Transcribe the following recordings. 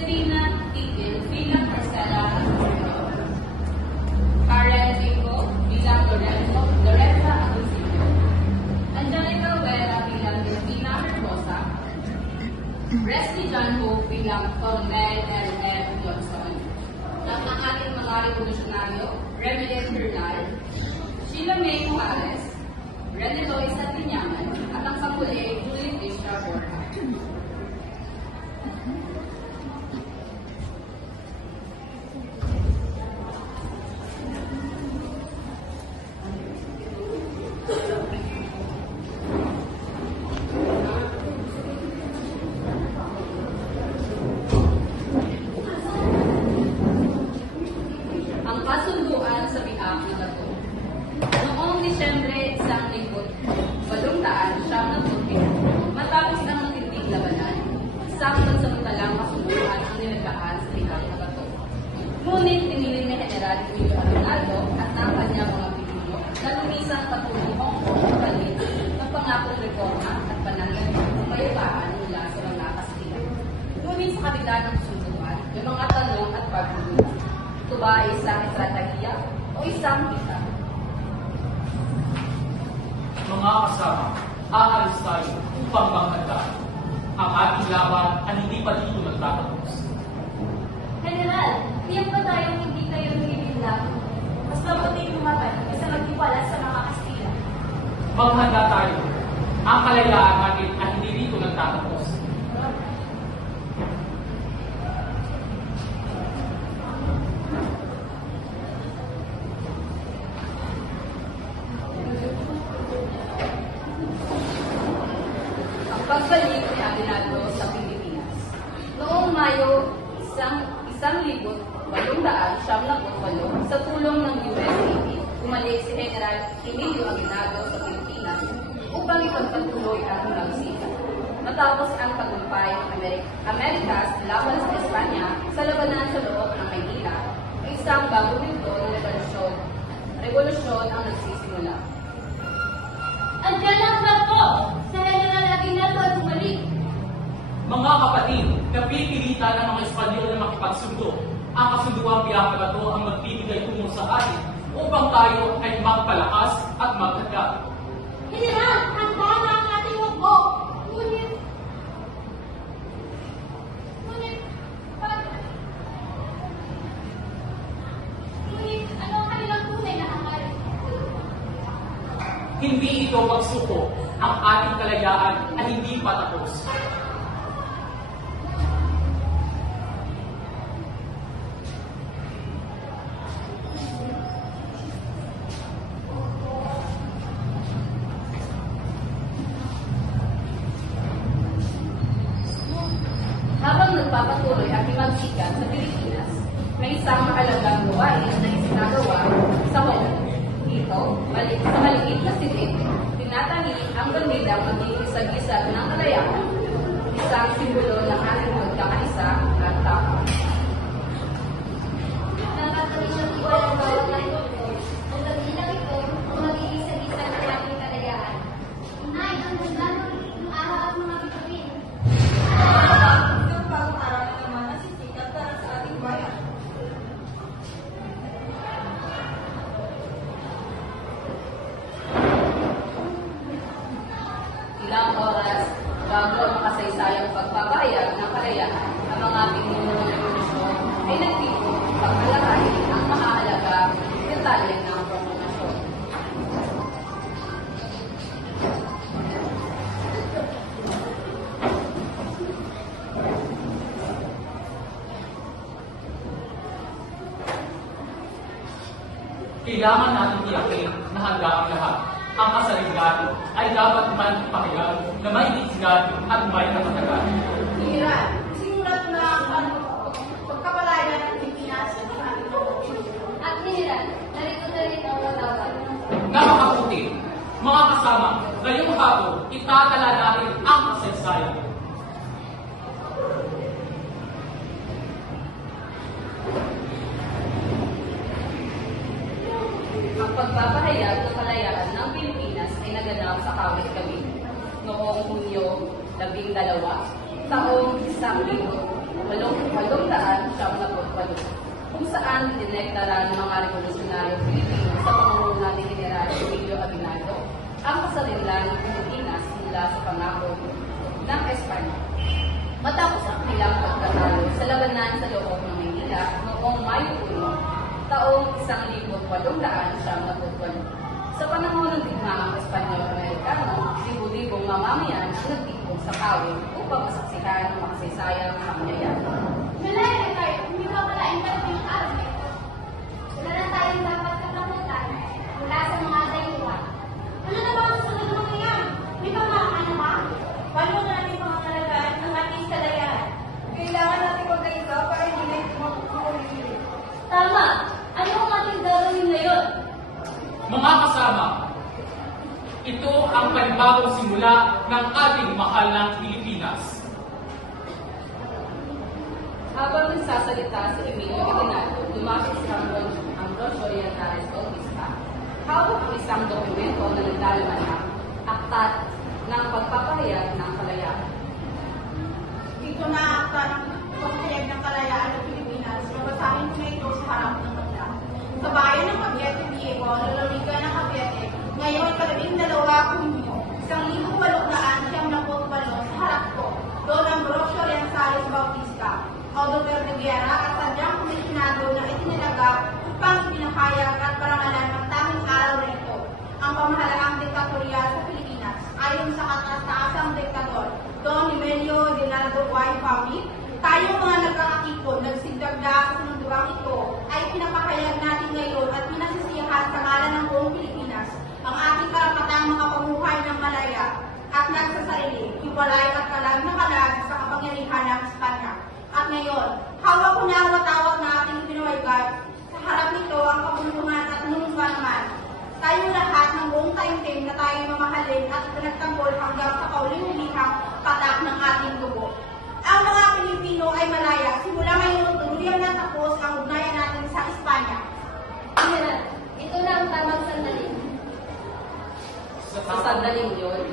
Serena Tigil bilang Marcela Antonio, Karen Rico bilang Lorenza Agusino, Angelica Vera bilang Delfina Herbosa, Resty John Hope bilang Colonel L.F. Johnson, at ang ating mga revolusyonaryo, Remedet Bernal, Sheila May Juarez, Rene Lois Atinyaman, at ang panguli, Julie Bishra Borja. Ang kasunduan sa bihag na bato. Noong Disyembre 1877, matapos ang matinding labanan, isang pansamantalang kasunduan ang nilagaan sa bihag na bato. Ngunit pinili ni General Emilio Aguinaldo at ng kanyang mga pinuno na lumisang patuloy Hong Kong sa palit ng pangakong reforma at pananalagang mayabaan mula sa mga Kastila. Ngunit sa kabila ng kasunduan, may mga tanong at pagdududa. Ito ba ay isang estratehiya o isang kita? Mga kasama, aalis tayo upang maghandaan. Ang ating laban ay hindi pa dito nagtatapos. General, tiyak ba tayong hindi kayo nililap? Mas mabuti lumaban kaysa magtiwala sa mga Kastila. Maghanda tayo. Ang kalayaan natin ay hindi dito nagtatapos. Pagbalik ni Aguinaldo sa Pilipinas. Noong Mayo 1878, sa tulong ng US Navy, umalik si General Emilio Aguinaldo sa Pilipinas upang ipagpatuloy ang pagsisikap. Matapos ang tagumpay ng Amerikas laban sa Espanya sa labanan sa loob ng Maynila, isang bagong yugto ng revolusyon ang nagsisimula. Andiyan ang barko! Sa General Aguinaldo at bumalik. Mga kapatid, napipilitan ng mga Espanyol na makipagsundo. Ang kasunduang biyak na ito ang magbibigay tungo sa atin upang tayo ay magpalakas at maghanda. General, handa na ang ating hukbo. Ngunit, ano ang kanilang tunay na hangarin? Hindi ito pagsuko. Ang ating kalayaan ay hindi pa tapos. Habang nagpapatuloy ang himagsikan sa Pilipinas, may isang mahalagang gawain na isinagawa sa Hong Kong. Ito, sa maliit na silid, tinatanggi ang bandidang maging isag-isag ng kalayaan, isang simbolo ng ating magkakaisa at tapang. Nakatuloy ng iwalang bawat ng hukbo. Ang dagilang ito, ang mag-iisag-isag ng ating kalayaan. Unay, ang ganda ng araw at mga bituin. Isang bagong araw na naman na sisikat para sa ating bayan. Ilang oras bago ang makasaysayang pagpapahayag ng kalayaan, ang mga pinuno ng revolusyon ay nagtipon upang alakayin ang mahalagang detalye ng proklamasyon. Kailangan natin tiyakin na handa ang lahat. Ang kasaligado ay dapat magpakilala na may itigado at may nakatagal. General, simulat na ang pagkapalayan ng Pilipinas sa ating mga At General, narito na rin ang watawag. Napakaputi, mga kasama, ngayong hapon, itatala natin ang kasaysayan. Ang pagpapahayag ng kalayaan ng Pilipinas ay naganap sa Kawit Cavite noong Hunyo 12, taong 1877. saan dineklara ng mga revolusyonaryong Pilipino sa pamumuno ni General Emilio Aguinaldo ang kasarinlan ng Pilipinas mula sa pangako ng Espanya. Matapos ang kanilang pagtatalo sa labanan sa loob ng Maynila noong Mayo 1, taong 1898. Sa panahon ng digmaang Espanyol-Amerikano, libo-libong mamamayan ang nagtipon sa Kawit upang masaksihan ang makasaysayang pangyayari. Malaya tayo, hindi pa pala ingat yung araw na ito. Wala na tayong dapat katakutan mula sa mga dayuhan. Ano na ba ang susunod mo ngayon? May pamahaman ba? Paano natin pangangalagaan ang ating kalayaan? Kailangan natin magkaisa para hindi na ito makukulit. Tama! Ano ang ating gagawin ngayon? Mga kasama, ito ang panibagong simula ng ating mahal ng Pilipinas. Habang nagsasalita si Emilio Aguinaldo, lumapit si Ambrosio Orientales Bautista. Hawak ang isang dokumento na naglalaman ng aktat ng pagpapahayag ng kalayaan. Dito na akta ng pagpapahayag ng kalayaan ng Pilipinas. Mabasahin ko na ito sa harap ng magla. Sa bayan ng Cavite Viejo, lalawigan ng Cavite, ngayon 12 Hunyo, 1898 sa harap ko, Don Ambrosio Orientales Bautista, Auditor de Guerra at sadyang komisyonado na itinalaga upang ipinahayag at parangalan ng tanging araw na ito, ang pamahalaang diktatorya sa Pilipinas, ayon sa kataas-taasang diktador, Don Emilio Aguinaldo Y. Family. Tayong mga nagkakakipon, nagsigdagda sa sinunduang ito, ay pinapahayag natin ngayon at pinasisiyahan sa ngalan ng buong Pilipinas ang ating karapatang makapamuhay ng malaya at nagsasarili, hiwalay at kalag na kalag sa kapangyarihan ng Espanya. At ngayon, hawak ko na ang watawag na ating ipinawagay. Sa harap nito ang kabulungan at nungba naman. Tayo lahat ng buong taimtim na tayo mamahalin at pinagtanggol hanggang sa kauling-ulihang patak ng ating dugo. Ang mga Pilipino ay malaya. Simula ngayon, tuluyang natapos ang ugnayan natin sa Espanya. General, ito na ang tamang sandali. Sa sandaling yun,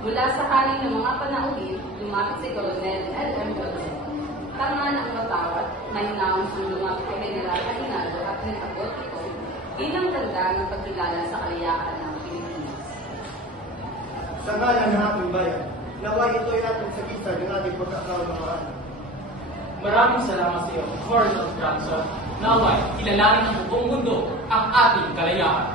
mula sa haling ng mga panauhin, lumapit si Colonel L.M. Johnson. Tanga ng matawat na hinahon siyang lumapit kay General Aguinaldo at pinagabot ito bilang tanda ng pagkilala sa kalayaan ng Pilipinas. Sa ngalan ng ating bayan, naway ito'y ating sagisa ng ating pagkakaunawaan. Maraming salamat sa iyo, Colonel Johnson. Naway, kilalanin ng buong mundo ang ating kalayaan.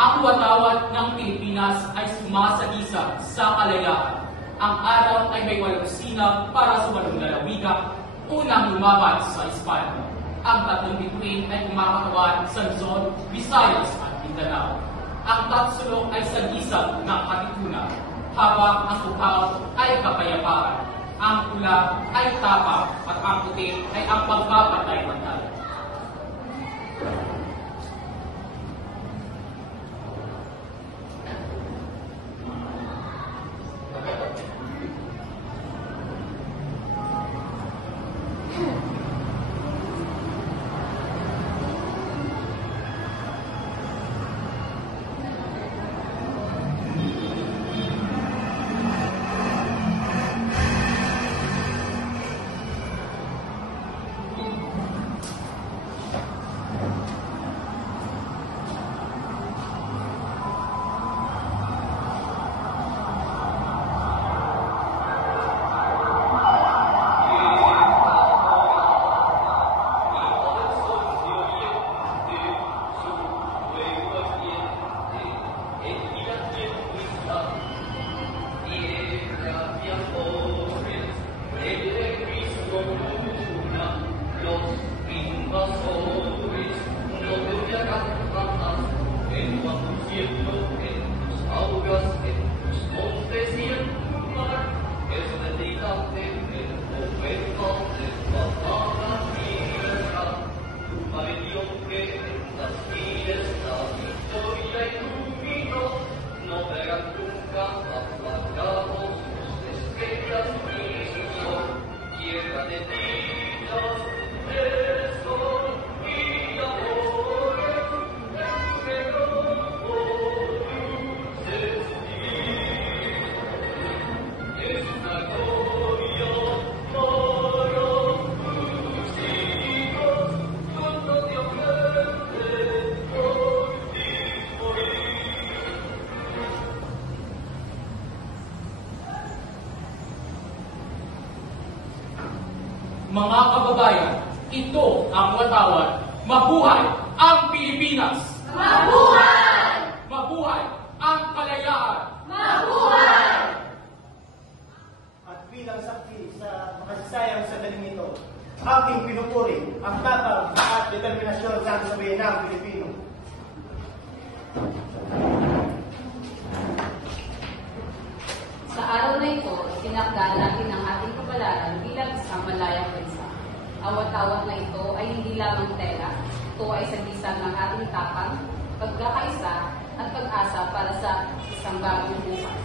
Ang watawat ng Pilipinas ay sumasagisa sa kalayaan. Ang araw ay may 8 sinag para sa 8 lalawigan, unang lumaban sa Espanya. Ang 3 bituin ay kumakatawan sa Luzon, Visayas at Mindanao. Ang 3 ay sagisag ng katipunan, habang ang uhaw ay kapayapaan. Ang pula ay tapang at ang puti ay ang pagpapatay-patay. Ito ang watawat. Mabuhay ang Pilipinas! Mabuhay! Mabuhay ang kalayaan! Mabuhay! At bilang saksi sa makasisayang sandaling ito, aking pinupuri ang tapang at determinasyon sa kasabayan ng Pilipino. Sa araw na ito, sinakda natin ang ating kapalaran bilang isang malayang bansa. Ang watawat na ito ay hindi lamang tela, ito ay sagisag ng ating tapang, pagkakaisa at pag-asa para sa isang bagong bukas.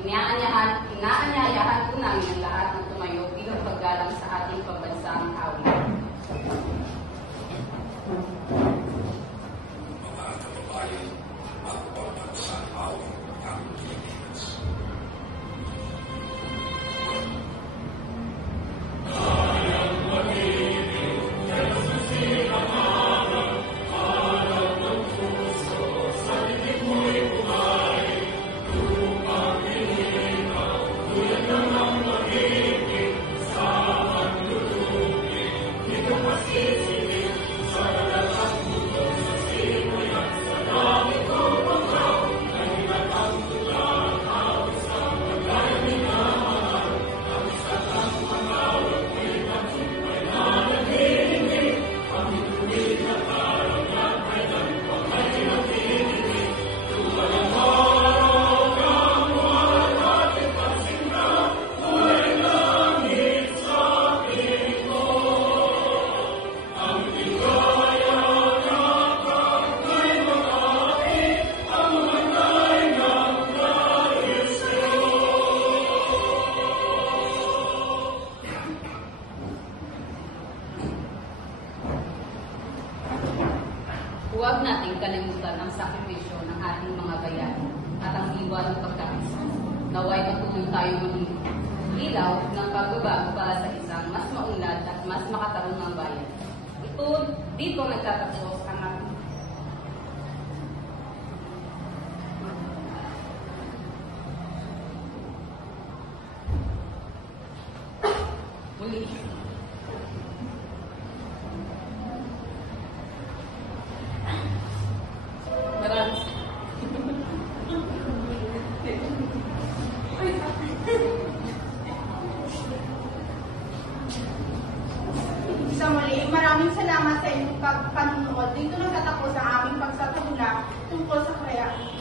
Inaanyayahan po namin ang lahat ng tumayo bilang paggalang sa ating pambansang awit. Huwag nating kalimutan ang sakripisyo ng ating mga bayani at ang diwa ng pagkakaisa. Naway patuloy tayo maging ilaw ng pagbabago para sa isang mas maunlad at mas makatarungang bayan. Dito nagtatapos ang ating muli. Maraming Sa muli, maraming salamat sa inyong pagpanunood. Dito nagtatapos ang aming pagsasabula tungkol sa karayaan.